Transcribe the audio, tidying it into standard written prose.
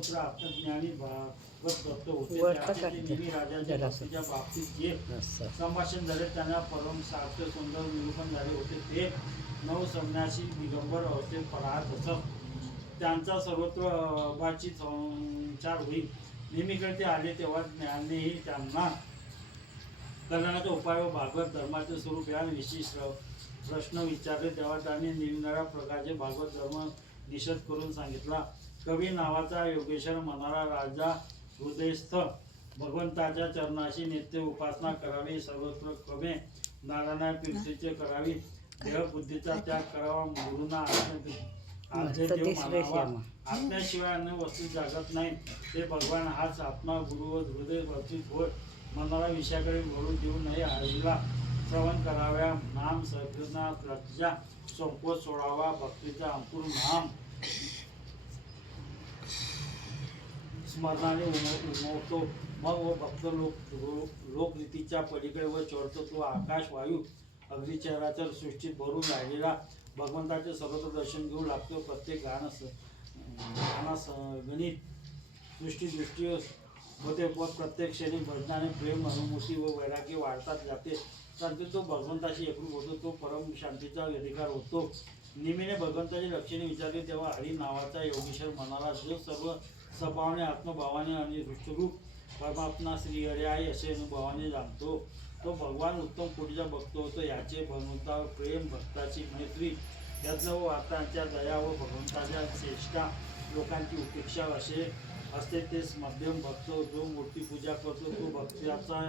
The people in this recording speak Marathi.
पुत्र आत्मज्ञानी भागवत दत्त होते. त्याचे नेहमी राजाच्या भक्तीच्या बाबतीत जे संभाषण झाले त्यांना परम सार्थ सुंदर निरूपण झाले होते. ते 9 संन्यासी दिगंबर अवस्थेत पराहत असत. त्यांचा सर्वत्र अबाची संचार होईल. नेहमीकडे ते आले तेव्हा ज्ञानेही त्यांना कल्याणाचा उपाय व भागवत धर्माचे स्वरूप याविषयी प्रश्न विचारले. तेव्हा त्यांनी निरनिराळ्या प्रकारचे भागवत धर्म निषेध करून सांगितला. कवी नावाचा योगेश्वर म्हणणारा राजा हृदयस्थ भगवंताच्या चरणाशी नित्य उपासना करावी. सर्वत्र कवे नारायणा कीर्तीचे करावी. देहबुद्धीचा त्याग करावा. गुरुना आत्म्याशिवाय अन्य वस्तू जागत नाही. ते भगवान हाच आत्मा गुरु व हृदय वर्तित होय म्हणणारा विषयाकडे वळू देऊ नये. हरीला श्रवण कराव्या. नाम संकीर्तनात लज्जा संकोच सोडावा. भक्तीचा अंकुर नाम स्मरणाने उमवतो. मग व भक्त लोकरीतीच्या पलीकडे व चढतो. तो आकाश वायू अगदी चराचर सृष्टीत भरून राहिलेला भगवंताचे सर्वत्र दर्शन घेऊ लागतो. प्रत्येक गणित दृष्टी होते व प्रत्येक क्षणी भजनाने प्रेम अनुभूती व वैराग्य वाढतात जाते. शांती तो भगवंताशी एकरूप होतो. तो परम शांतीचा अधिकार होतो. निमीने भगवंताची लक्षणे विचारली तेव्हा हरी नावाचा योगेश्वर म्हणाला. जो सर्व स्वभावाने आत्मभावाने आणि दृष्टरूप परमात्मा श्री हरी आहे असे अनुभवाने जाणतो. तो भगवान उत्तम कोटीचा भक्त होतो. याचे भगवंतावर प्रेम, भक्ताची मैत्री, यत्न व वार्तांच्या दया व भगवंताच्या चेष्टा, लोकांची उपेक्षा असे असते. तेच मध्यम भक्त जो मूर्ती पूजा करतो. तो भक्ताचा